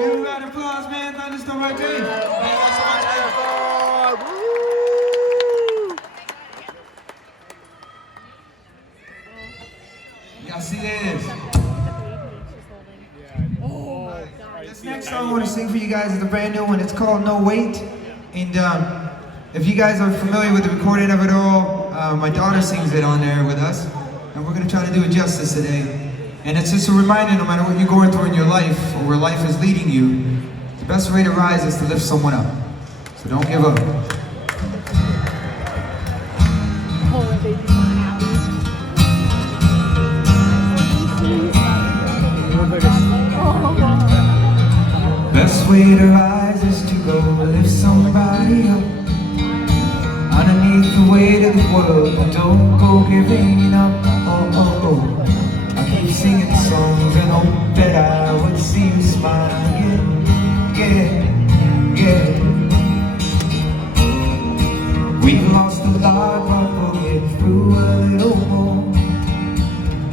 Give him a round of applause, man. Thunderstorm RJ. Thanks so much, man. Y'all see this? This next song I want to sing for you guys is a brand new one. It's called No Wait. And if you guys are familiar with the recording of it all, my daughter sings it on there with us. And we're going to try to do it justice today. And it's just a reminder, no matter what you're going through in your life or where life is leading you, the best way to rise is to lift someone up. So don't give up. Best way to rise is to go lift somebody up. Underneath the weight of the world, but don't go giving up. Oh, oh, oh. I keep singing songs and hope that I would see you smile again. Yeah, yeah. We've lost a lot, but we'll get through a little more.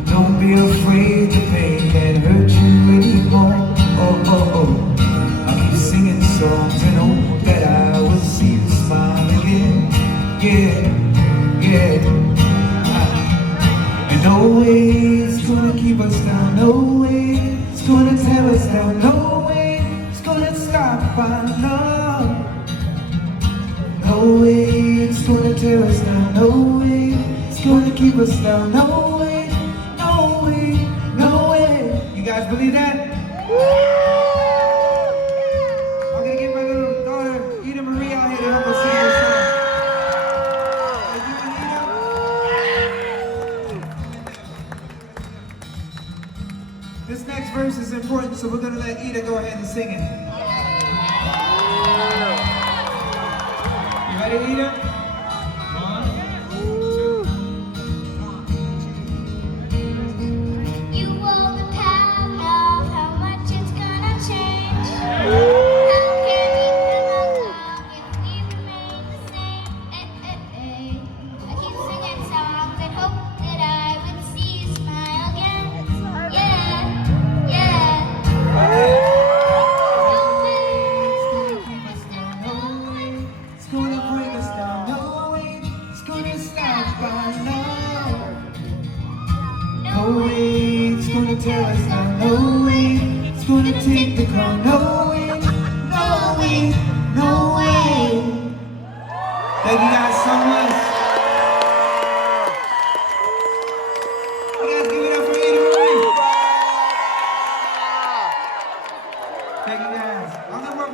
Don't be afraid, the pain can't hurt you anymore. Oh, oh, oh. I keep singing songs and hope that I will see you smile again. Yeah, yeah. And no way it's gonna keep us down. No way it's gonna tear us down. No way it's gonna stop our love. No way it's gonna tear us down. No way it's gonna keep us down. No way, no way, no way. You guys believe that? I'm gonna get my little daughter, Ida Marie, out here to help us sing this song. This next verse is important, so we're gonna let Ida go ahead and sing it. You ready, Ida? No way it's gonna tear us down. No way it's gonna take the crown. No way, no way, no way. Thank you guys so much. You guys give it up for Ida Marie. Thank you guys. I'm gonna work